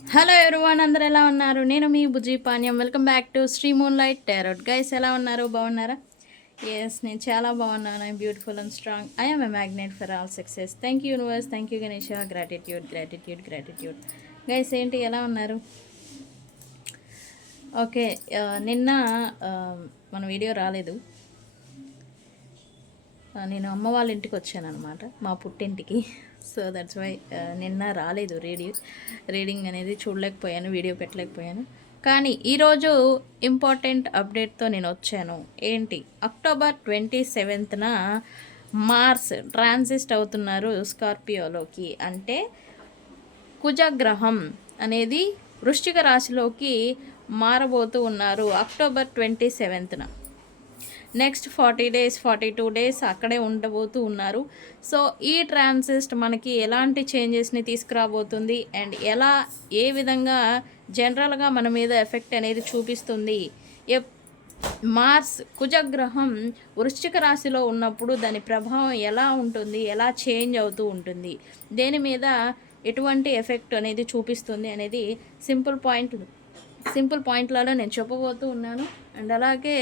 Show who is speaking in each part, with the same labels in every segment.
Speaker 1: Hello everyone అందరు ఎలా ఉన్నారు? నేను మీ బుజీ పానీయం welcome back to Sri moon light tarot guys ఎలా ఉన్నారు? బాగున్నారా? ఎస్ నేను చాలా బాగున్నాను. I beautiful and strong I'm a magnet for all success thank you universe thank you Ganesh gratitude gratitude gratitude guys ఏంటి? ఎలా ఉన్నారు? ఓకే uh, నిన్న um, మన వీడియో రాలేదు. Uh, నేను అమ్మ వాళ్ళ ఇంటికి వచ్చాను అనమాట మా పుట్టింటికి. సో దట్స్ వై నిన్న రాలేదు రీడింగ్. రీడింగ్ అనేది చూడలేకపోయాను వీడియో పెట్టలేకపోయాను. కానీ ఈరోజు ఇంపార్టెంట్ అప్డేట్తో నేను వచ్చాను. ఏంటి? అక్టోబర్ ట్వంటీ సెవెంత్న మార్స్ ట్రాన్సిస్ట్ అవుతున్నారు స్కార్పియోలోకి. అంటే కుజగ్రహం అనేది వృశ్చిక రాశిలోకి మారబోతూ ఉన్నారు October twenty సెవెంత్న. Next forty days forty two days అక్కడే ఉండబోతూ ఉన్నారు. సో ఈ ట్రాన్సిస్ట్ మనకి ఎలాంటి చేంజెస్ని తీసుకురాబోతుంది అండ్ ఎలా ఏ విధంగా జనరల్గా మన మీద ఎఫెక్ట్ అనేది చూపిస్తుంది? ఎప్ మార్స్ కుజగ్రహం వృశ్చిక రాశిలో ఉన్నప్పుడు దాని ప్రభావం ఎలా ఉంటుంది? ఎలా చేంజ్ అవుతూ ఉంటుంది? దేని మీద ఎటువంటి ఎఫెక్ట్ అనేది చూపిస్తుంది అనేది సింపుల్ పాయింట్ సింపుల్ పాయింట్లలో నేను చెప్పబోతూ ఉన్నాను. అండ్ అలాగే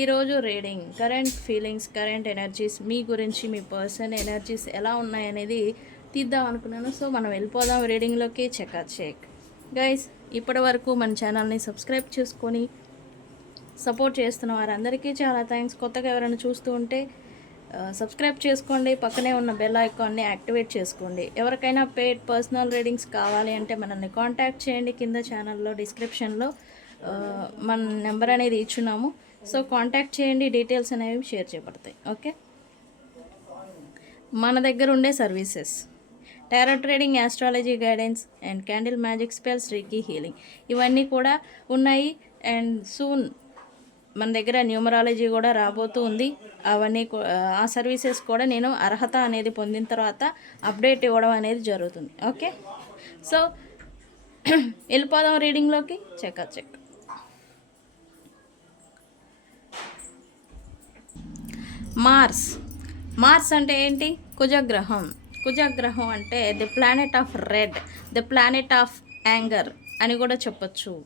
Speaker 1: ఈరోజు reading current feelings current energies మీ గురించి మీ పర్సన్ ఎనర్జీస్ ఎలా ఉన్నాయనేది తీద్దాం అనుకున్నాను. సో మనం వెళ్ళిపోదాం రీడింగ్లోకి. చెక్ చెక్ గైస్ ఇప్పటి వరకు మన ఛానల్ని సబ్స్క్రైబ్ చేసుకొని సపోర్ట్ చేస్తున్న వారందరికీ చాలా థ్యాంక్స్ కొత్తగా ఎవరైనా చూస్తూ ఉంటే సబ్స్క్రైబ్ చేసుకోండి. పక్కనే ఉన్న బెల్ ఐకాన్ని యాక్టివేట్ చేసుకోండి. ఎవరికైనా పేడ్ పర్సనల్ రీడింగ్స్ కావాలి అంటే మనల్ని కాంటాక్ట్ చేయండి కింద ఛానల్లో డిస్క్రిప్షన్లో మన నెంబర్ అనేది ఇచ్చున్నాము. సో కాంటాక్ట్ చేయండి డీటెయిల్స్ అనేవి షేర్ చేయబడతాయి. ఓకే? మన దగ్గర ఉండే services. Tarot trading astrology guidance and candle magic spells reiki healing ఇవన్నీ కూడా ఉన్నాయి. అండ్ సూన్ మన దగ్గర న్యూమరాలజీ కూడా రాబోతూ ఉంది. అవన్నీ ఆ సర్వీసెస్ కూడా నేను అర్హత అనేది పొందిన తర్వాత అప్డేట్ ఇవ్వడం అనేది జరుగుతుంది. ఓకే? సో వెళ్ళిపోదాం రీడింగ్లోకి చెక్ చెక్ మార్స్ మార్స్ అంటే ఏంటి? కుజగ్రహం. కుజగ్రహం అంటే the planet of red the planet of anger అని కూడా చెప్పచ్చు.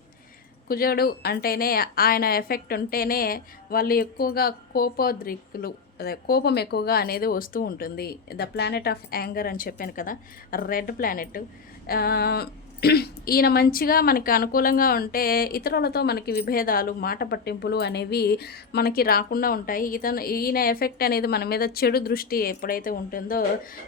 Speaker 1: కుజుడు అంటేనే ఆయన ఎఫెక్ట్ ఉంటేనే వాళ్ళు ఎక్కువగా కోపోద్రిక్కులు అదే కోపం ఎక్కువగా అనేది వస్తూ ఉంటుంది. ద ప్లానెట్ ఆఫ్ యాంగర్ అని చెప్పాను కదా రెడ్ ప్లానెట్ ఈయన మంచిగా మనకి అనుకూలంగా ఉంటే ఇతరులతో మనకి విభేదాలు మాట పట్టింపులు అనేవి మనకి రాకుండా ఉంటాయి. ఇతను ఈయన ఎఫెక్ట్ అనేది మన మీద చెడు దృష్టి ఎప్పుడైతే ఉంటుందో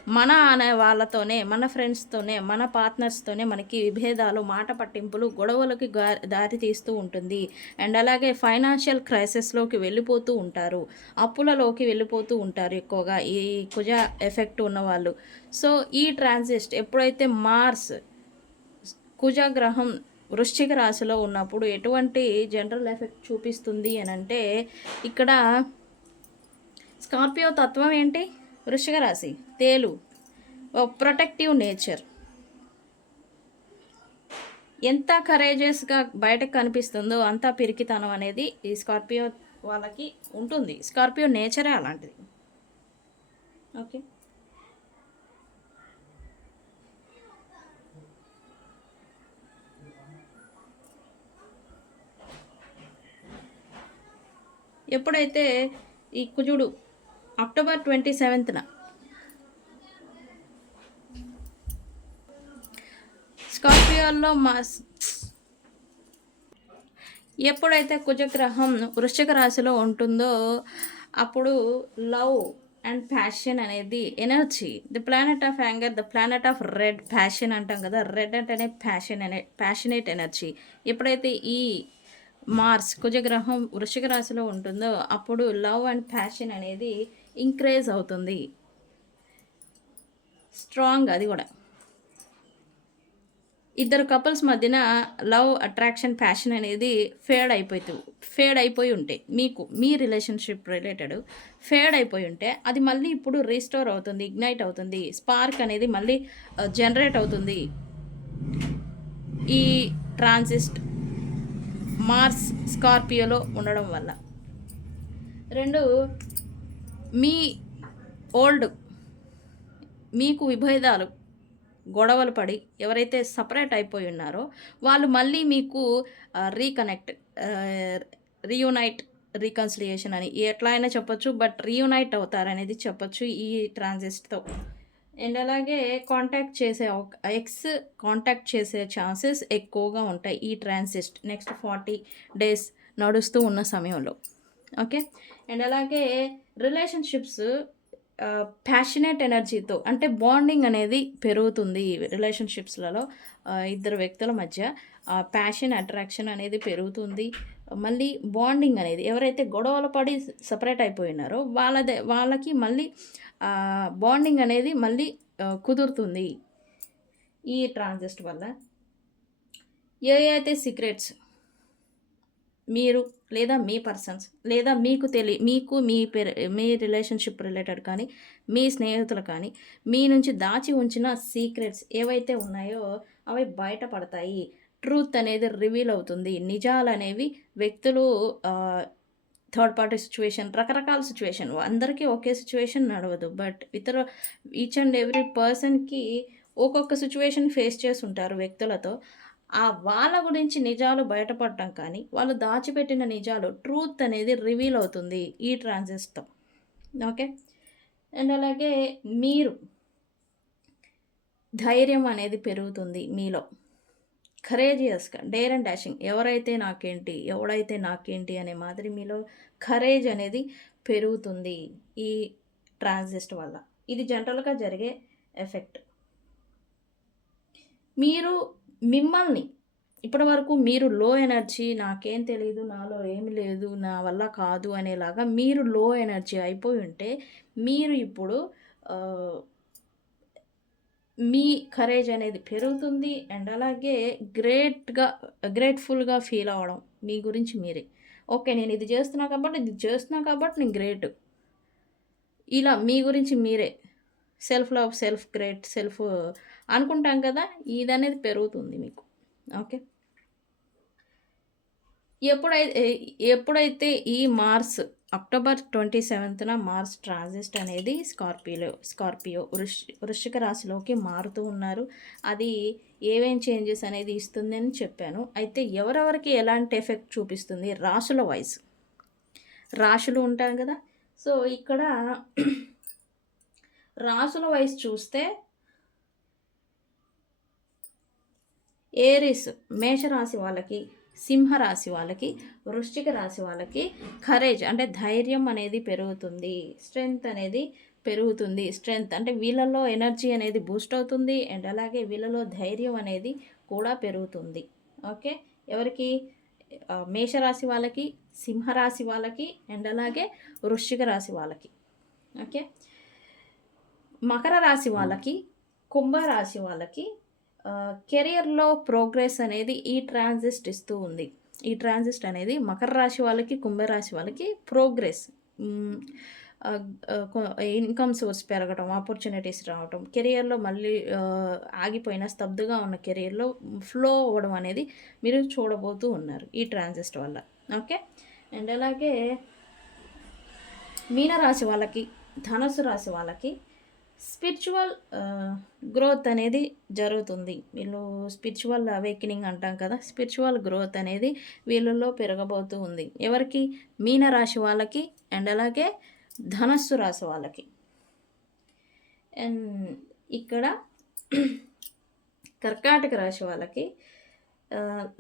Speaker 1: మన అనే వాళ్ళతోనే మన ఫ్రెండ్స్తోనే మన పార్ట్నర్స్తోనే మనకి విభేదాలు మాట పట్టింపులు గొడవలకి దారి తీస్తూ ఉంటుంది. అండ్ అలాగే ఫైనాన్షియల్ క్రైసిస్లోకి వెళ్ళిపోతూ ఉంటారు. అప్పులలోకి వెళ్ళిపోతూ ఉంటారు ఎక్కువగా ఈ కుజ ఎఫెక్ట్ ఉన్నవాళ్ళు. సో ఈ ట్రాన్సిస్ట్ ఎప్పుడైతే మార్స్ కుజగ్రహం వృశ్చిక రాశిలో ఉన్నప్పుడు ఎటువంటి జనరల్ ఎఫెక్ట్ చూపిస్తుంది అని అంటే ఇక్కడ స్కార్పియో తత్వం ఏంటి? వృశ్చిక రాశి తేలు ఓ ప్రొటెక్టివ్ నేచర్ ఎంత కరేజియస్గా బయటకు కనిపిస్తుందో అంత పిరికితనం అనేది ఈ స్కార్పియో వాళ్ళకి ఉంటుంది. స్కార్పియో నేచరే అలాంటిది. ఓకే? ఎప్పుడైతే ఈ కుజుడు అక్టోబర్ ట్వంటీ సెవెంత్న స్కార్పియోలో మా ఎప్పుడైతే కుజగ్రహం వృశ్చిక రాశిలో ఉంటుందో అప్పుడు లవ్ అండ్ ప్యాషన్ అనేది energy. The planet of anger the planet of red passion అంటాం కదా. రెడ్ అంటేనే ప్యాషన్ అనే ప్యాషనేట్ ఎనర్జీ. ఎప్పుడైతే ఈ మార్స్ కుజగ్రహం వృషిక రాశిలో ఉంటుందో అప్పుడు లవ్ అండ్ ప్యాషన్ అనేది ఇంక్రేజ్ అవుతుంది. స్ట్రాంగ్ అది కూడా. ఇద్దరు కపుల్స్ మధ్యన లవ్ అట్రాక్షన్ ప్యాషన్ అనేది ఫేడ్ అయిపోతూ ఫేడ్ అయిపోయి ఉంటే మీకు మీ రిలేషన్షిప్ రిలేటెడ్ ఫేడ్ అయిపోయి ఉంటే అది మళ్ళీ ఇప్పుడు రీస్టోర్ అవుతుంది ఇగ్నైట్ అవుతుంది స్పార్క్ అనేది మళ్ళీ జనరేట్ అవుతుంది. ఈ ట్రాన్సిస్ట్ మార్స్ స్కార్పియోలో ఉండడం వల్ల. రెండు మీ ఓల్డ్ మీకు విభేదాలు గొడవలు పడి ఎవరైతే సపరేట్ అయిపోయి ఉన్నారో వాళ్ళు మళ్ళీ మీకు రీకనెక్ట్ రీయునైట్ రీకన్సిలియేషన్ అని ఎట్లా అయినా చెప్పొచ్చు బట్ రీయునైట్ అవుతారనేది చెప్పొచ్చు ఈ ట్రాన్సిస్ట్తో. అండ్ అలాగే కాంటాక్ట్ చేసే ఎక్స్ కాంటాక్ట్ చేసే ఛాన్సెస్ ఎక్కువగా ఉంటాయి ఈ ట్రాన్సిస్ట్ నెక్స్ట్ ఫార్టీ డేస్ నడుస్తూ ఉన్న సమయంలో. ఓకే అండ్ అలాగే రిలేషన్షిప్స్ ప్యాషనేట్ ఎనర్జీతో అంటే బాండింగ్ అనేది పెరుగుతుంది రిలేషన్షిప్స్లలో ఇద్దరు వ్యక్తుల మధ్య. ప్యాషన్ అట్రాక్షన్ అనేది పెరుగుతుంది. మళ్ళీ బాండింగ్ అనేది ఎవరైతే గొడవలు పడి సపరేట్ అయిపోయినారో వాళ్ళదే వాళ్ళకి మళ్ళీ బాండింగ్ అనేది మళ్ళీ కుదురుతుంది. ఈ ట్రాన్సిస్ట్ వల్ల ఏ అయితే సీక్రెట్స్ మీరు లేదా మీ పర్సన్స్ లేదా మీకు తెలి మీకు మీ పెర మీ రిలేషన్షిప్ రిలేటెడ్ కానీ మీ స్నేహితులు కానీ మీ నుంచి దాచి ఉంచిన సీక్రెట్స్ ఏవైతే ఉన్నాయో అవి బయటపడతాయి. ట్రూత్ అనేది రివీల్ అవుతుంది. నిజాలు అనేవి వ్యక్తులు థర్డ్ పార్టీ సిచ్యువేషన్ రకరకాల సిచ్యువేషన్ అందరికీ ఒకే సిచ్యువేషన్ నడవదు. బట్ ఇతర ఈచ్ అండ్ ఎవ్రీ పర్సన్కి ఒక్కొక్క సిచ్యువేషన్ ఫేస్ చేసి ఉంటారు వ్యక్తులతో. ఆ వాళ్ళ గురించి నిజాలు బయటపడటం కానీ వాళ్ళు దాచిపెట్టిన నిజాలు ట్రూత్ అనేది రివీల్ అవుతుంది ఈ ట్రాన్సిస్ట్తో ఓకే? అండ్ అలాగే మీరు ధైర్యం అనేది పెరుగుతుంది మీలో. కరేజియస్గా డేర్ అండ్ డాషింగ్ ఎవరైతే నాకేంటి ఎవడైతే నాకేంటి అనే మాదిరి మీలో కరేజ్ అనేది పెరుగుతుంది ఈ ట్రాన్సిస్ట్ వల్ల. ఇది జనరల్గా జరిగే ఎఫెక్ట్. మీరు మిమ్మల్ని ఇప్పటి వరకు మీరు లో ఎనర్జీ నాకేం తెలియదు నాలో ఏమి లేదు నా వల్ల కాదు అనేలాగా మీరు లో ఎనర్జీ అయిపోయి ఉంటే మీరు ఇప్పుడు మీ కరేజ్ అనేది పెరుగుతుంది అండ్ అలాగే గ్రేట్గా గ్రేట్ఫుల్గా ఫీల్ అవ్వడం మీ గురించి మీరే. ఓకే నేను ఇది చేస్తున్నా కాబట్టి ఇది చేస్తున్నా కాబట్టి నేను గ్రేట్ ఇలా మీ గురించి మీరే. Self love self great self అనుకుంటాం కదా ఇది అనేది పెరుగుతుంది మీకు. ఓకే? ఎప్పుడైతే ఎప్పుడైతే ఈ మార్స్ అక్టోబర్ ట్వంటీ సెవెంత్న మార్స్ ట్రాన్సిస్ట్ అనేది స్కార్పియో స్కార్పియో వృష్ వృశ్చిక రాశిలోకి మారుతూ ఉన్నారు. అది ఏమేం చేంజెస్ అనేది ఇస్తుంది అని చెప్పాను. అయితే ఎవరెవరికి ఎలాంటి ఎఫెక్ట్ చూపిస్తుంది? రాశుల వైజ్. రాశులు ఉంటాం కదా. సో ఇక్కడ రాసుల వయసు చూస్తే ఏరిస్ మేషరాశి వాళ్ళకి సింహరాశి వాళ్ళకి వృశ్చిక రాశి వాళ్ళకి కరేజ్ అంటే ధైర్యం అనేది పెరుగుతుంది. స్ట్రెంగ్త్ అనేది పెరుగుతుంది. స్ట్రెంగ్త్ అంటే వీళ్ళలో ఎనర్జీ అనేది బూస్ట్ అవుతుంది అండ్ అలాగే వీళ్ళలో ధైర్యం అనేది కూడా పెరుగుతుంది. ఓకే ఎవరికి? మేషరాశి వాళ్ళకి సింహరాశి వాళ్ళకి అండ్ అలాగే వృశ్చిక రాశి వాళ్ళకి. ఓకే మకర రాశి వాళ్ళకి కుంభరాశి వాళ్ళకి కెరియర్లో ప్రోగ్రెస్ అనేది ఈ ట్రాన్సిస్ట్ ఇస్తూ ఉంది. ఈ ట్రాన్సిస్ట్ అనేది మకర రాశి వాళ్ళకి కుంభరాశి వాళ్ళకి ప్రోగ్రెస్ ఇన్కమ్ సోర్స్ పెరగడం ఆపర్చునిటీస్ రావడం కెరియర్లో మళ్ళీ ఆగిపోయిన స్తబ్దుగా ఉన్న కెరియర్లో ఫ్లో అవ్వడం అనేది మీరు చూడబోతూ ఉన్నారు ఈ ట్రాన్సిస్ట్ వల్ల. ఓకే? అండ్ అలాగే మీనరాశి వాళ్ళకి ధనుసు రాశి వాళ్ళకి స్పిరిచువల్ గ్రోత్ అనేది జరుగుతుంది. వీళ్ళు స్పిరిచువల్ అవేకినింగ్ అంటాం కదా స్పిరిచువల్ గ్రోత్ అనేది వీళ్ళల్లో పెరగబోతూ ఉంది. ఎవరికి? మీన రాశి వాళ్ళకి అండ్ అలాగే ధనస్సు రాశి వాళ్ళకి. అండ్ ఇక్కడ కర్కాటక రాశి వాళ్ళకి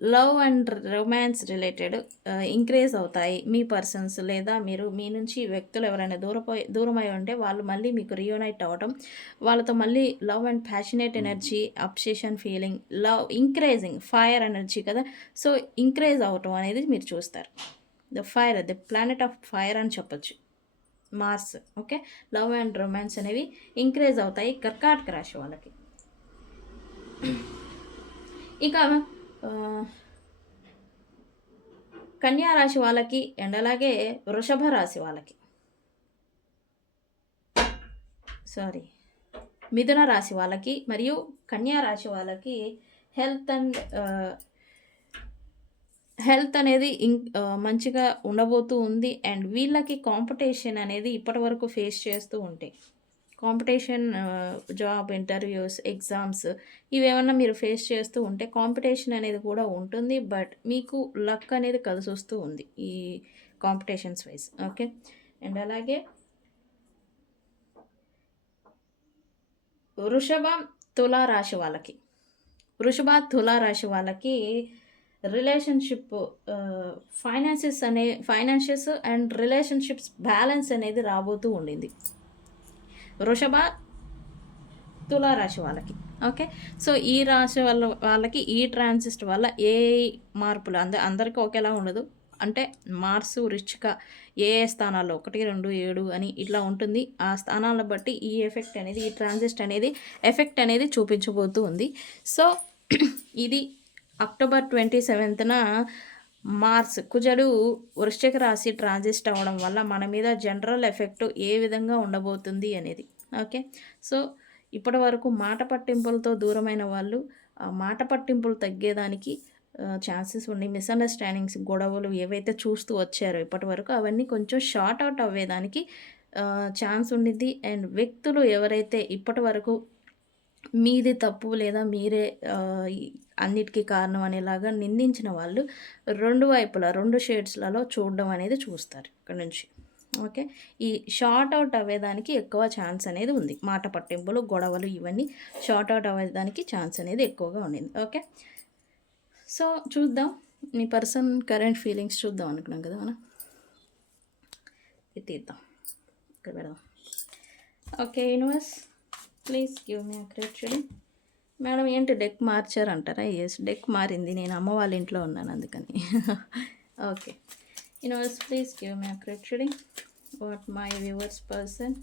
Speaker 1: love and romance related increase అవుతాయి మీ పర్సన్స్ లేదా మీరు మీ నుంచి వ్యక్తులు ఎవరైనా దూరపోయి దూరమై ఉంటే వాళ్ళు మళ్ళీ మీకు రియూనైట్ అవ్వడం వాళ్ళతో మళ్ళీ love and passionate energy obsession feeling love increasing fire energy కదా. సో ఇంక్రేజ్ అవ్వటం అనేది మీరు చూస్తారు. The fire the planet of fire అని చెప్పొచ్చు. Mars okay? Love and romance అనేవి ఇంక్రీజ్ అవుతాయి కర్కాటక రాశి వాళ్ళకి. ఇక ఆ, కన్యా రాశి వాళ్ళకి అండ్ అలాగే వృషభ రాశి వాళ్ళకి. సారీ మిథున రాశి వాళ్ళకి మరియు కన్యా రాశి వాళ్ళకి హెల్త్ అండ్ హెల్త్ అనేది ఇం మంచిగా ఉండబోతూ ఉంది. అండ్ వీళ్ళకి కాంపిటీషన్ అనేది ఇప్పటి వరకు ఫేస్ చేస్తూ ఉంటాయి కాంపిటీషన్ జాబ్ ఇంటర్వ్యూస్ ఎగ్జామ్స్ ఇవేమన్నా మీరు ఫేస్ చేస్తూ ఉంటే కాంపిటీషన్ అనేది కూడా ఉంటుంది. బట్ మీకు లక్ అనేది కలిసి వస్తూ ఉంది ఈ కాంపిటీషన్స్ వైజ్. ఓకే? అండ్ అలాగే వృషభ తులా రాశి వాళ్ళకి. వృషభ తులా రాశి వాళ్ళకి రిలేషన్షిప్ ఫైనాన్సెస్ అనే ఫైనాన్షియస్ అండ్ రిలేషన్షిప్స్ బ్యాలెన్స్ అనేది రాబోతూ ఉండింది. వృషభ తులారాశి వాళ్ళకి. ఓకే? సో ఈ రాశి వాళ్ళ వాళ్ళకి ఈ ట్రాన్సిస్ట్ వల్ల ఏ మార్పులు అంద అందరికీ ఒకేలా ఉండదు. అంటే మార్స్ రిచ్క ఏ ఏ స్థానాల్లో ఒకటి రెండు ఏడు అని ఇట్లా ఉంటుంది. ఆ స్థానాలను బట్టి ఈ ఎఫెక్ట్ అనేది ఈ ట్రాన్సిస్ట్ అనేది ఎఫెక్ట్ అనేది చూపించబోతూ ఉంది. సో ఇది అక్టోబర్ ట్వంటీ సెవెంత్న మార్స్ కుజడు వృశ్చిక రాశి ట్రాన్సిస్ట్ అవ్వడం వల్ల మన మీద జనరల్ ఎఫెక్ట్ ఏ విధంగా ఉండబోతుంది అనేది. ఓకే? సో ఇప్పటి వరకు మాట పట్టింపులతో దూరమైన వాళ్ళు మాట పట్టింపులు తగ్గేదానికి ఛాన్సెస్ ఉండి మిస్అండర్స్టాండింగ్స్ గొడవలు ఏవైతే చూస్తూ వచ్చారో ఇప్పటి వరకు అవన్నీ కొంచెం షార్ట్ అవుట్ అవ్వేదానికి ఛాన్స్ ఉండిద్ది. అండ్ వ్యక్తులు ఎవరైతే ఇప్పటి వరకు మీది తప్పు లేదా మీరే అన్నిటికీ కారణం అనేలాగా నిందించిన వాళ్ళు రెండు వైపులా రెండు షేడ్స్లలో చూడడం అనేది చూస్తారు ఇక్కడ నుంచి. ఓకే? ఈ షార్ట్ అవుట్ అవ్వేదానికి ఎక్కువ ఛాన్స్ అనేది ఉంది. మాట పట్టింపులు గొడవలు ఇవన్నీ షార్ట్ అవుట్ అవ్వేదానికి ఛాన్స్ అనేది ఎక్కువగా ఉండింది ఓకే? సో చూద్దాం. మీ పర్సన్ కరెంట్ ఫీలింగ్స్ చూద్దాం అనుకున్నాం కదా మనం. ఇది తీద్దాం ఇక్కడ పెడదాం. Okay universe. Please give me accurate madam ఏంటి డెక్ మార్చారంటారా? ఎస్ డెక్ మారింది. నేను అమ్మ వాళ్ళ ఇంట్లో ఉన్నాను అందుకని. Okay universe please give me accurate what my viewers person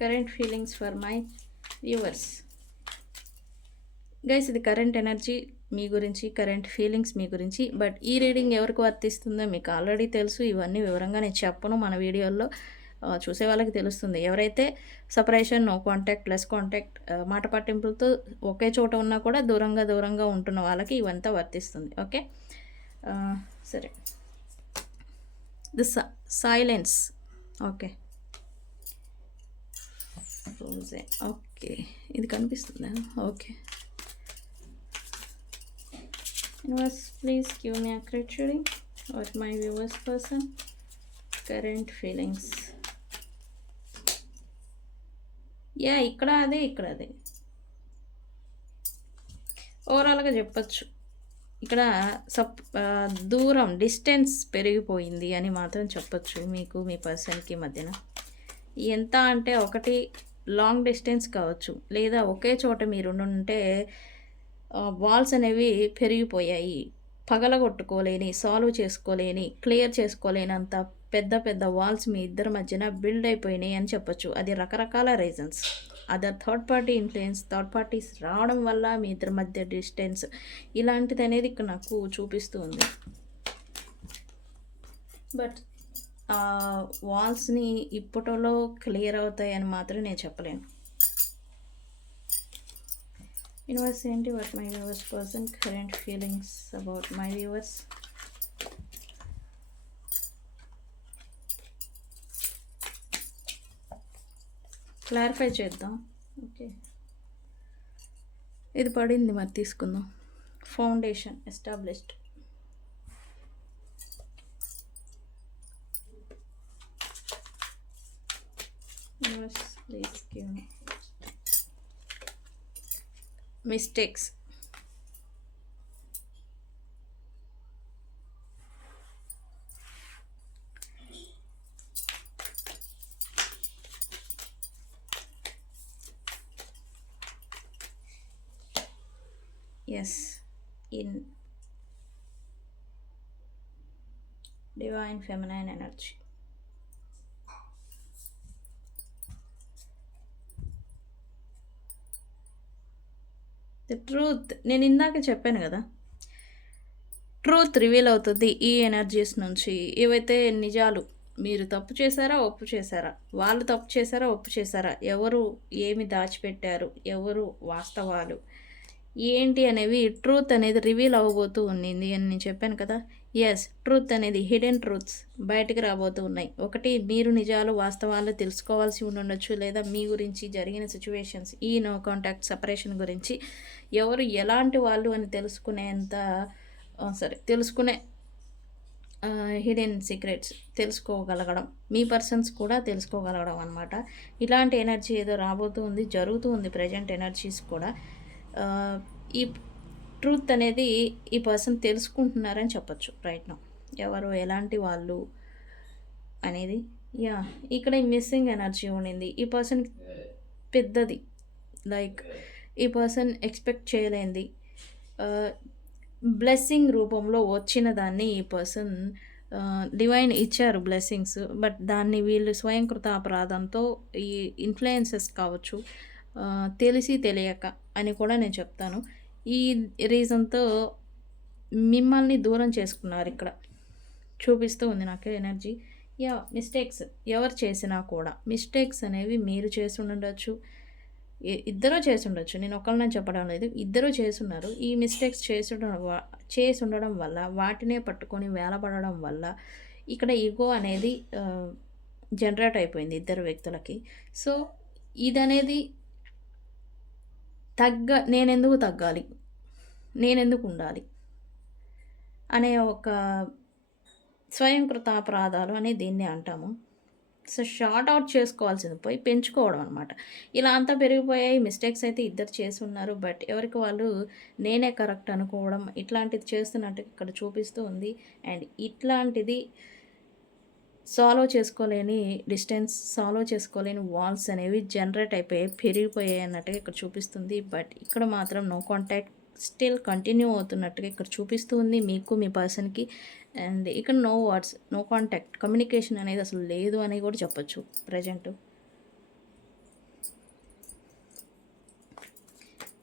Speaker 1: current feelings for my viewers guys ఇది కరెంట్ ఎనర్జీ మీ గురించి కరెంట్ ఫీలింగ్స్ మీ గురించి బట్ ఈ రీడింగ్ ఎవరికి వర్తిస్తుందో మీకు ఆల్రెడీ తెలుసు. ఇవన్నీ వివరంగా నేను చెప్పను మన వీడియోల్లో. చూసే వాళ్ళకి తెలుస్తుంది. ఎవరైతే separation no contact plus contact మాట పట్టింపులతో ఒకే చోట ఉన్నా కూడా దూరంగా దూరంగా ఉంటున్న వాళ్ళకి ఇవంతా వర్తిస్తుంది. ఓకే? సరే. The silence. ఓకే. రోజే ఓకే. ఇది కనిపిస్తుందా? Okay. Universe, please give me accurate reading viewers my viewers person current feelings. Yeah ఇక్కడ అదే ఇక్కడ అదే. ఓవరాల్గా చెప్పచ్చు. ఇక్కడ సప్ దూరం డిస్టెన్స్ పెరిగిపోయింది అని మాత్రం చెప్పచ్చు మీకు మీ పర్సన్కి మధ్యన. ఎంత అంటే ఒకటి లాంగ్ డిస్టెన్స్ కావచ్చు లేదా ఒకే చోట మీరు ఉంటే వాల్స్ అనేవి పెరిగిపోయాయి. పగలగొట్టుకోలేని సాల్వ్ చేసుకోలేని క్లియర్ చేసుకోలేనంత పెద్ద పెద్ద వాల్స్ మీ ఇద్దరి మధ్యన బిల్డ్ అయిపోయినాయి అని చెప్పొచ్చు. అది రకరకాల reasons other third party influence third parties రావడం వల్ల మీ ఇద్దరి మధ్య డిస్టెన్స్ ఇలాంటిది అనేది ఇక్కడ నాకు చూపిస్తూ ఉంది. బట్ వాల్స్ని ఇప్పటిలో క్లియర్ అవుతాయి అని మాత్రం నేను చెప్పలేను. యూనివర్స్ ఏంటి what my viewers person current feelings about my viewers clarify చేద్దాం. ఓకే. ఇది పడింది మరి తీసుకుందాం. Foundation established. Mistakes please give me mistakes yes in divine feminine energy. The truth నేను ఇందాక చెప్పాను కదా. ట్రూత్ రివీల్ అవుతుంది ఈ ఎనర్జీస్ నుంచి. ఏవైతే నిజాలు మీరు తప్పు చేశారా ఒప్పు చేశారా? వాళ్ళు తప్పు చేశారా ఒప్పు చేశారా? ఎవరు ఏమి దాచిపెట్టారు? ఎవరు వాస్తవాలు? ఏంటి అనేవి ట్రూత్ అనేది రివీల్ అవ్వబోతూ ఉండింది అని నేను చెప్పాను కదా? ఎస్ ట్రూత్ అనేది హిడెన్ ట్రూత్స్ బయటకు రాబోతూ ఉన్నాయి. ఒకటి మీరు నిజాలు వాస్తవాలు తెలుసుకోవాల్సి ఉండొచ్చు లేదా మీ గురించి జరిగిన సిచ్యువేషన్స్ ఈ నో కాంటాక్ట్ సపరేషన్ గురించి ఎవరు ఎలాంటి వాళ్ళు అని తెలుసుకునేంత ఆ, సరే తెలుసుకునే హిడెన్ సీక్రెట్స్ తెలుసుకోగలగడం. మీ పర్సన్స్ కూడా తెలుసుకోగలగడం అనమాట ఇలాంటి ఎనర్జీ ఏదో రాబోతూ ఉంది జరుగుతూ ఉంది ప్రజెంట్ ఎనర్జీస్ కూడా. ఈ ట్రూత్ అనేది ఈ పర్సన్ తెలుసుకుంటున్నారని చెప్పొచ్చు రైట్ నో ఎవరు ఎలాంటి వాళ్ళు అనేది యా ఇక్కడ మిస్సింగ్ ఎనర్జీ ఉండింది. ఈ పర్సన్ పెద్దది. లైక్ ఈ పర్సన్ ఎక్స్పెక్ట్ చేయలేంది బ్లెస్సింగ్ రూపంలో వచ్చిన దాన్ని ఈ పర్సన్ డివైన్ ఇచ్చారు బ్లెస్సింగ్స్ బట్ దాన్ని వీళ్ళు స్వయంకృత అపరాధంతో ఈ ఇన్ఫ్లుయెన్సెస్ కావచ్చు తెలిసి తెలియక అని కూడా నేను చెప్తాను. ఈ రీజన్తో మిమ్మల్ని దూరం చేసుకున్నారు ఇక్కడ. చూపిస్తూ ఉంది నాకు ఎనర్జీ. యా మిస్టేక్స్ ఎవరు చేసినా కూడా మిస్టేక్స్ అనేవి మీరు చేసి ఉండొచ్చు. ఇద్దరూ చేసి ఉండొచ్చు. నేను ఒకళ్ళని చెప్పడం లేదు. ఇద్దరూ చేస్తున్నారు ఈ మిస్టేక్స్ చేసి ఉండడం చేసి ఉండడం వల్ల వాటినే పట్టుకొని వేలపడడం వల్ల ఇక్కడ ఈగో అనేది జనరేట్ అయిపోయింది ఇద్దరు వ్యక్తులకి. సో ఇదనేది తగ్గ నేనెందుకు తగ్గాలి? నేనెందుకు ఉండాలి? అనే ఒక స్వయంకృత అపరాధాలు అనే దీన్ని అంటాము. సో షార్ట్ అవుట్ చేసుకోవాల్సింది పోయి పెంచుకోవడం అనమాట ఇలా అంతా పెరిగిపోయాయి మిస్టేక్స్ అయితే ఇద్దరు చేసి ఉన్నారు బట్ ఎవరికి వాళ్ళు నేనే కరెక్ట్ అనుకోవడం ఇట్లాంటిది చేస్తున్నట్టు ఇక్కడ చూపిస్తూ ఉంది. అండ్ ఇట్లాంటిది సాల్వ్ చేసుకోలేని డిస్టెన్స్ సాల్వ్ చేసుకోలేని వాల్స్ అనేవి జనరేట్ అయిపోయాయి పెరిగిపోయాయి అన్నట్టుగా ఇక్కడ చూపిస్తుంది. బట్ ఇక్కడ మాత్రం నో కాంటాక్ట్ స్టిల్ కంటిన్యూ అవుతున్నట్టుగా ఇక్కడ చూపిస్తూ ఉంది మీకు మీ పర్సన్కి అండ్ ఇక్కడ no words no contact communication అనేది అసలు లేదు అని కూడా చెప్పొచ్చు present.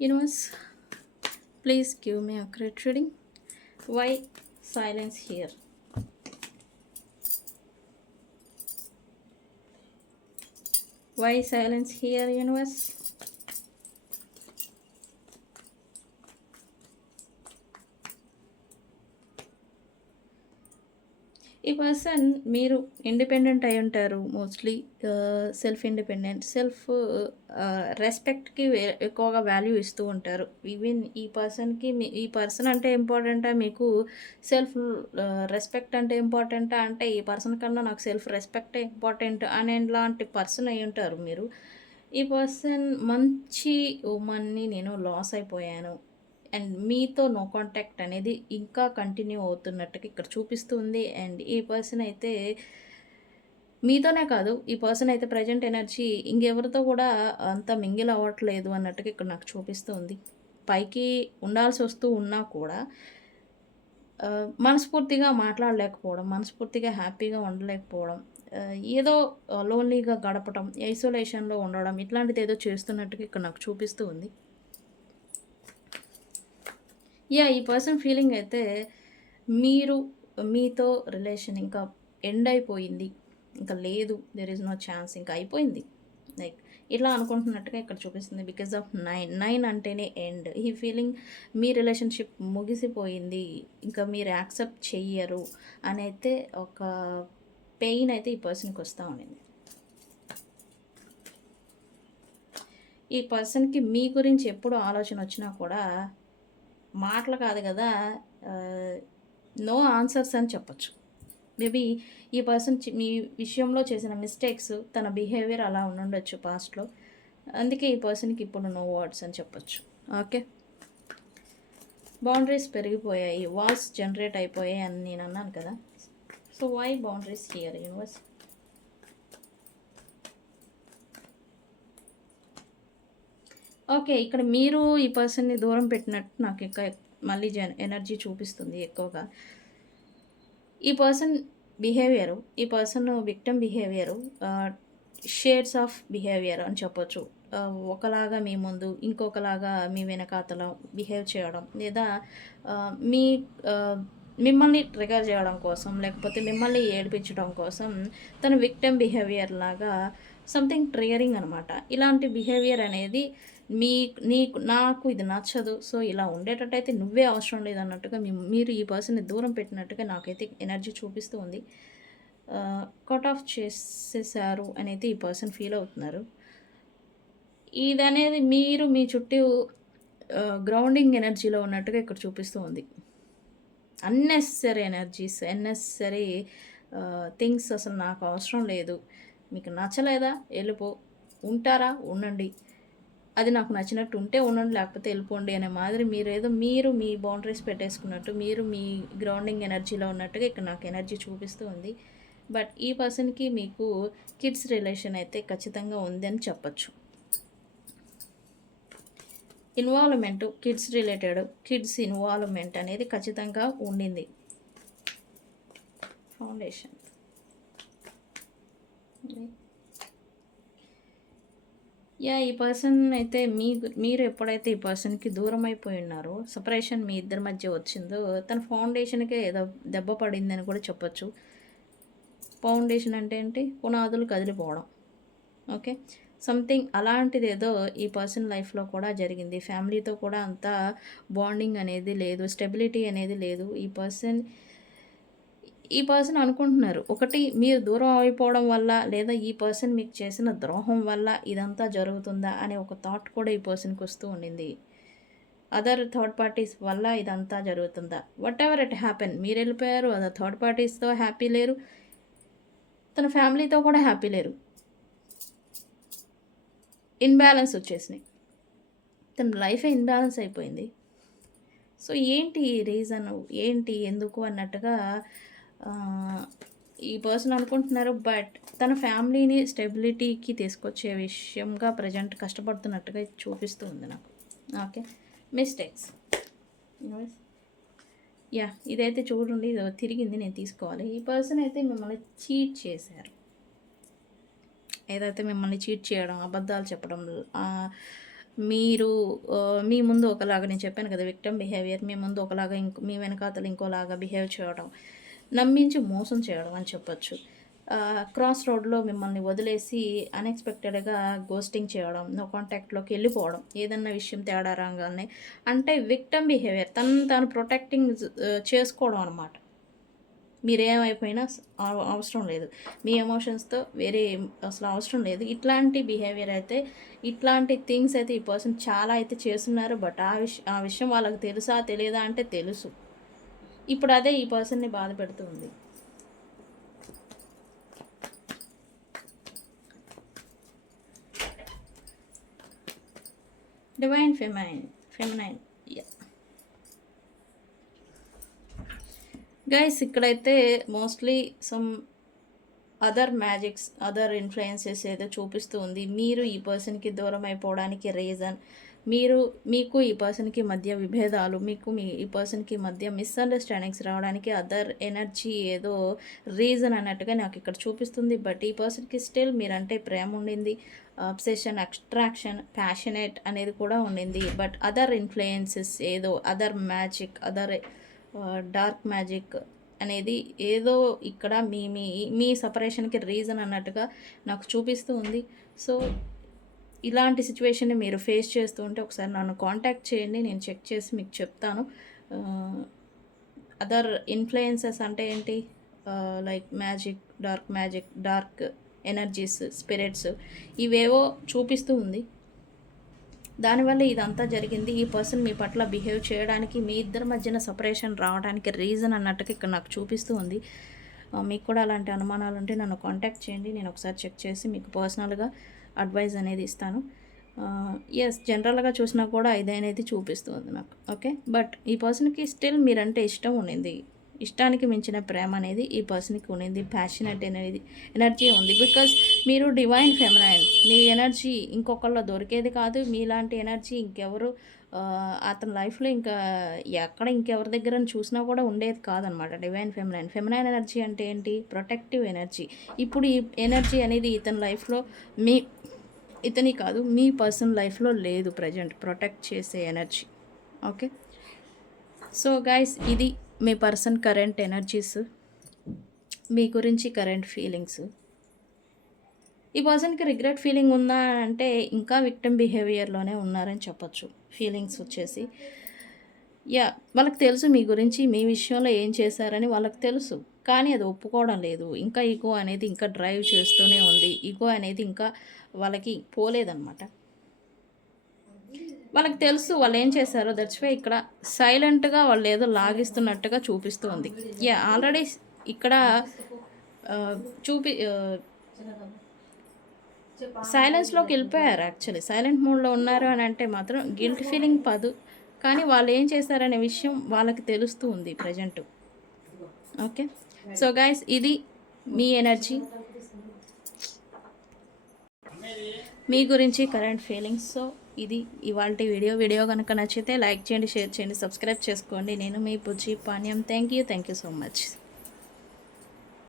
Speaker 1: Universe please give me accurate reading why silence here Why silence here, universe? ఈ పర్సన్ మీరు ఇండిపెండెంట్ అయి ఉంటారు మోస్ట్లీ సెల్ఫ్ ఇండిపెండెంట్ సెల్ఫ్ రెస్పెక్ట్కి ఎక్కువగా వాల్యూ ఇస్తూ ఉంటారు. ఈవెన్ ఈ పర్సన్కి మీ ఈ పర్సన్ అంటే ఇంపార్టెంటా మీకు సెల్ఫ్ రెస్పెక్ట్ uh, అంటే ఇంపార్టెంటా అంటే ఈ పర్సన్ కన్నా నాకు సెల్ఫ్ రెస్పెక్టే ఇంపార్టెంట్ అనే లాంటి పర్సన్ అయి ఉంటారు మీరు. ఈ పర్సన్ మంచి ఉమన్ని నేను లాస్ అయిపోయాను. అండ్ మీతో నో కాంటాక్ట్ అనేది ఇంకా కంటిన్యూ అవుతున్నట్టుగా ఇక్కడ చూపిస్తుంది. అండ్ ఈ పర్సన్ అయితే మీతోనే కాదు ఈ పర్సన్ అయితే ప్రజెంట్ ఎనర్జీ ఇంకెవరితో కూడా అంత మింగిల్ అవ్వట్లేదు అన్నట్టుగా ఇక్కడ నాకు చూపిస్తుంది. పైకి ఉండాల్సి వస్తూ ఉన్నా కూడా మనస్ఫూర్తిగా మాట్లాడలేకపోవడం మనస్ఫూర్తిగా హ్యాపీగా ఉండలేకపోవడం ఏదో లోన్లీగా గడపడం ఐసోలేషన్లో ఉండడం ఇట్లాంటిది ఏదో చేస్తున్నట్టుగా ఇక్కడ నాకు చూపిస్తూ ఉంది. యా ఈ పర్సన్ ఫీలింగ్ అయితే మీరు మీతో రిలేషన్ ఇంకా ఎండ్ అయిపోయింది. ఇంకా లేదు దెర్ ఇస్ నో ఛాన్స్ ఇంకా అయిపోయింది. లైక్ ఇట్లా అనుకుంటున్నట్టుగా ఇక్కడ చూపిస్తుంది. బికాస్ ఆఫ్ నైన్ నైన్ అంటేనే ఎండ్ ఈ ఫీలింగ్ మీ రిలేషన్షిప్ ముగిసిపోయింది ఇంకా మీరు యాక్సెప్ట్ చెయ్యరు అని అయితే ఒక పెయిన్ అయితే ఈ పర్సన్కి వస్తూ ఉండింది ఈ పర్సన్కి మీ గురించి ఎప్పుడు ఆలోచన వచ్చినా కూడా మాటలు కాదు కదా నో ఆన్సర్స్ అని చెప్పొచ్చు. మేబీ ఈ పర్సన్ చి- మీ విషయంలో చేసిన మిస్టేక్స్ తన బిహేవియర్ అలా ఉండొచ్చు పాస్ట్లో అందుకే ఈ పర్సన్కి ఇప్పుడు నో వర్డ్స్ అని చెప్పొచ్చు. ఓకే బౌండరీస్ పెరిగిపోయాయి. వాల్స్ జనరేట్ అయిపోయాయి అని నేను అన్నాను కదా. So why boundaries here universe okay ఇక్కడ మీరు ఈ పర్సన్ని దూరం పెట్టినట్టు నాకు ఇంకా మళ్ళీ జన్ ఎనర్జీ చూపిస్తుంది ఎక్కువగా. ఈ పర్సన్ బిహేవియరు ఈ person victim behaviour shades of behaviour అని చెప్పొచ్చు. ఒకలాగా మీ ముందు ఇంకొకలాగా మీ వెనకాతలో బిహేవ్ చేయడం లేదా మీ మిమ్మల్ని ట్రిగర్ చేయడం కోసం లేకపోతే మిమ్మల్ని ఏడిపించడం కోసం తన విక్టమ్ బిహేవియర్ లాగా సంథింగ్ ట్రిగరింగ్ అనమాట ఇలాంటి బిహేవియర్ అనేది మీ నీకు నాకు ఇది నచ్చదు. సో ఇలా ఉండేటట్టయితే నువ్వే అవసరం లేదు అన్నట్టుగా మీ- మీరు ఈ పర్సన్ని దూరం పెట్టినట్టుగా నాకైతే ఎనర్జీ చూపిస్తూ ఉంది. కట్ ఆఫ్ చేసేసారు అనేది ఈ పర్సన్ ఫీల్ అవుతున్నారు. ఇది అనేది మీరు మీ చుట్టూ గ్రౌండింగ్ ఎనర్జీలో ఉన్నట్టుగా ఇక్కడ చూపిస్తూ ఉంది. అన్నెసరీ ఎనర్జీస్ అన్నెసరీ థింగ్స్ అసలు నాకు అవసరం లేదు. మీకు నచ్చలేదా? వెళ్ళిపో. ఉంటారా? ఉండండి. అది నాకు నచ్చినట్టు ఉంటే ఉండండి లేకపోతే వెళ్ళిపోండి అనే మాదిరి మీరు ఏదో మీరు మీ బౌండరీస్ పెట్టేసుకున్నట్టు మీరు మీ గ్రౌండింగ్ ఎనర్జీలో ఉన్నట్టుగా ఇక్కడ నాకు ఎనర్జీ చూపిస్తూ ఉంది. బట్ ఈ పర్సన్కి మీకు కిడ్స్ రిలేషన్ అయితే ఖచ్చితంగా ఉంది అని చెప్పచ్చు. Involvement kids related kids involvement అనేది ఖచ్చితంగా ఉండింది. ఫౌండేషన్ యా ఈ పర్సన్ అయితే మీ మీరు ఎప్పుడైతే ఈ పర్సన్కి దూరం అయిపోయి ఉన్నారో సపరేషన్ మీ ఇద్దరి మధ్య వచ్చిందో తన ఫౌండేషన్కే ఏదో దెబ్బ పడిందని కూడా చెప్పొచ్చు. ఫౌండేషన్ అంటే ఏంటి? పునాదులు కదిలిపోవడం. ఓకే? సంథింగ్ అలాంటిది ఏదో ఈ పర్సన్ లైఫ్లో కూడా జరిగింది. ఫ్యామిలీతో కూడా అంత బాండింగ్ అనేది లేదు స్టెబిలిటీ అనేది లేదు. ఈ పర్సన్ ఈ పర్సన్ అనుకుంటున్నారు. ఒకటి మీరు దూరం అయిపోవడం వల్ల లేదా ఈ పర్సన్ మీకు చేసిన ద్రోహం వల్ల ఇదంతా జరుగుతుందా అనే ఒక థాట్ కూడా ఈ పర్సన్కి వస్తూ ఉండింది. అదర్ థర్డ్ పార్టీస్ వల్ల ఇదంతా జరుగుతుందా? వాట్ ఎవర్ ఇట్ హ్యాపెన్ మీరు వెళ్ళిపోయారు అదర్ థర్డ్ పార్టీస్తో హ్యాపీ లేరు తన ఫ్యామిలీతో కూడా హ్యాపీ లేరు. ఇన్బ్యాలెన్స్ వచ్చేసినాయి. తన లైఫ్ ఇన్బ్యాలెన్స్ అయిపోయింది. సో ఏంటి రీజన్ ఏంటి? ఎందుకు? అన్నట్టుగా ఈ పర్సన్ అనుకుంటున్నారు బట్ తన ఫ్యామిలీని స్టెబిలిటీకి తీసుకొచ్చే విషయంగా ప్రజెంట్ కష్టపడుతున్నట్టుగా చూపిస్తూ ఉంది నాకు ఓకే మిస్టేక్స్ యా ఇదైతే చూడండి ఇది తిరిగింది నేను తీసుకోవాలి. ఈ పర్సన్ అయితే మిమ్మల్ని చీట్ చేశారు. ఏదైతే మిమ్మల్ని చీట్ చేయడం అబద్ధాలు చెప్పడం మీరు మీ ముందు ఒకలాగా నేను చెప్పాను కదా విక్టమ్ బిహేవియర్ మీ ముందు ఒకలాగా ఇంకో మీ వెనకాతలు ఇంకోలాగా బిహేవ్ చేయడం నమ్మించి మోసం చేయడం అని చెప్పొచ్చు. క్రాస్ రోడ్లో మిమ్మల్ని వదిలేసి అన్ఎక్స్పెక్టెడ్గా గోస్టింగ్ చేయడం నో కాంటాక్ట్లోకి వెళ్ళిపోవడం ఏదన్నా విషయం తేడా రాగానే అంటే విక్టమ్ బిహేవియర్ తను తాను ప్రొటెక్టింగ్ చేసుకోవడం అనమాట మీరేమైపోయినా అవసరం లేదు. మీ ఎమోషన్స్తో వేరే అసలు అవసరం లేదు. ఇట్లాంటి బిహేవియర్ అయితే ఇట్లాంటి థింగ్స్ అయితే ఈ పర్సన్ చాలా అయితే చేస్తున్నారు బట్ ఆ విషయం ఆ విషయం వాళ్ళకి తెలుసా తెలియదా అంటే తెలుసు. ఇప్పుడు అదే ఈ పర్సన్ని బాధ పెడుతుంది. డివైన్ ఫెమైన్ ఫెమినైన్ గైస్ ఇక్కడైతే mostly some other magics other influences ఏదో చూపిస్తూ ఉంది. మీరు ఈ పర్సన్కి దూరం అయిపోవడానికి రీజన్ మీరు మీకు ఈ పర్సన్కి మధ్య విభేదాలు మీకు మీ ఈ పర్సన్కి మధ్య మిస్అండర్స్టాండింగ్స్ రావడానికి అదర్ ఎనర్జీ ఏదో రీజన్ అన్నట్టుగా నాకు ఇక్కడ చూపిస్తుంది. బట్ ఈ పర్సన్కి స్టిల్ మీరంటే ప్రేమ ఉండింది అబ్సెషన్ అట్రాక్షన్ ప్యాషనేట్ అనేది కూడా ఉండింది. బట్ అదర్ ఇన్ఫ్లుయెన్సెస్ ఏదో other magic other dark magic అనేది ఏదో ఇక్కడ మీ మీ మీ సపరేషన్కి రీజన్ అన్నట్టుగా నాకు చూపిస్తూ ఉంది. సో ఇలాంటి సిచ్యువేషన్ని మీరు ఫేస్ చేస్తూ ఉంటే ఒకసారి నన్ను కాంటాక్ట్ చేయండి నేను చెక్ చేసి మీకు చెప్తాను. Uh, అదర్ ఇన్ఫ్లుయెన్సెస్ అంటే ఏంటి? Like magic dark magic dark energies spirits ఇవేవో చూపిస్తూ ఉంది. దానివల్ల ఇదంతా జరిగింది. ఈ పర్సన్ మీ పట్ల బిహేవ్ చేయడానికి మీ ఇద్దరి మధ్యన సపరేషన్ రావడానికి రీజన్ అన్నట్టుగా ఇక్కడ నాకు చూపిస్తూ ఉంది. Uh, మీకు కూడా అలాంటి అనుమానాలు ఉంటే నన్ను కాంటాక్ట్ చేయండి. నేను ఒకసారి చెక్ చేసి మీకు పర్సనల్గా అడ్వైజ్ అనేది ఇస్తాను. ఎస్ జనరల్గా చూసినా కూడా ఇది అనేది చూపిస్తుంది నాకు. ఓకే బట్ ఈ పర్సన్కి స్టిల్ మీరంటే ఇష్టం ఉండింది ఇష్టానికి మించిన ప్రేమ అనేది ఈ పర్సన్కి ఉండింది ప్యాషనెట్ అనేది ఎనర్జీ ఉంది. బికాస్ మీరు డివైన్ ఫెమినైన్ మీ ఎనర్జీ ఇంకొకళ్ళ దొరికేది కాదు. మీలాంటి ఎనర్జీ ఇంకెవరు అతని లైఫ్లో ఇంకా ఎక్కడ ఇంకెవరి దగ్గర చూసినా కూడా ఉండేది కాదనమాట. డివైన్ ఫెమినైన్ ఫెమినైన్ ఎనర్జీ అంటే ఏంటి? ప్రొటెక్టివ్ ఎనర్జీ ఇప్పుడు ఈ ఎనర్జీ అనేది ఇతని లైఫ్లో మీ ఇతని కాదు మీ పర్సన్ లైఫ్లో లేదు ప్రజెంట్. ప్రొటెక్ట్ చేసే ఎనర్జీ. ఓకే? సో గైస్ ఇది మీ పర్సన్ కరెంట్ ఎనర్జీస్ మీ గురించి కరెంట్ ఫీలింగ్స్. ఈ పర్సన్కి రిగ్రెట్ ఫీలింగ్ ఉందా అంటే ఇంకా విక్టిమ్ బిహేవియర్లోనే ఉన్నారని చెప్పొచ్చు. ఫీలింగ్స్ వచ్చేసి యా వాళ్ళకి తెలుసు మీ గురించి మీ విషయంలో ఏం చేశారని వాళ్ళకి తెలుసు. కానీ అది ఒప్పుకోవడం లేదు. ఇంకా ఈగో అనేది ఇంకా డ్రైవ్ చేస్తూనే ఉంది. ఈగో అనేది ఇంకా వాళ్ళకి పోలేదన్నమాట. వాళ్ళకి తెలుసు వాళ్ళు ఏం చేశారో. దట్స్ వై ఇక్కడ సైలెంట్గా వాళ్ళు ఏదో లాగిస్తున్నట్టుగా చూపిస్తూ ఉంది యా ఆల్రెడీ ఇక్కడ చూపి సైలెన్స్లోకి వెళ్ళిపోయారు యాక్చువల్లీ సైలెంట్ మూడ్లో ఉన్నారు అని అంటే మాత్రం గిల్ట్ ఫీలింగ్ పదు. కానీ వాళ్ళు ఏం చేశారనే విషయం వాళ్ళకి తెలుస్తూ ఉంది ప్రజెంట్. ఓకే? సో గైస్ ఇది మీ ఎనర్జీ మీ గురించి కరెంట్ ఫీలింగ్స్ సో ఇది ఇవాళ వీడియో. వీడియో కనుక నచ్చితే లైక్ చేయండి షేర్ చేయండి సబ్స్క్రైబ్ చేసుకోండి. నేను మీ పుచ్చి Panyam. Thank you thank you so much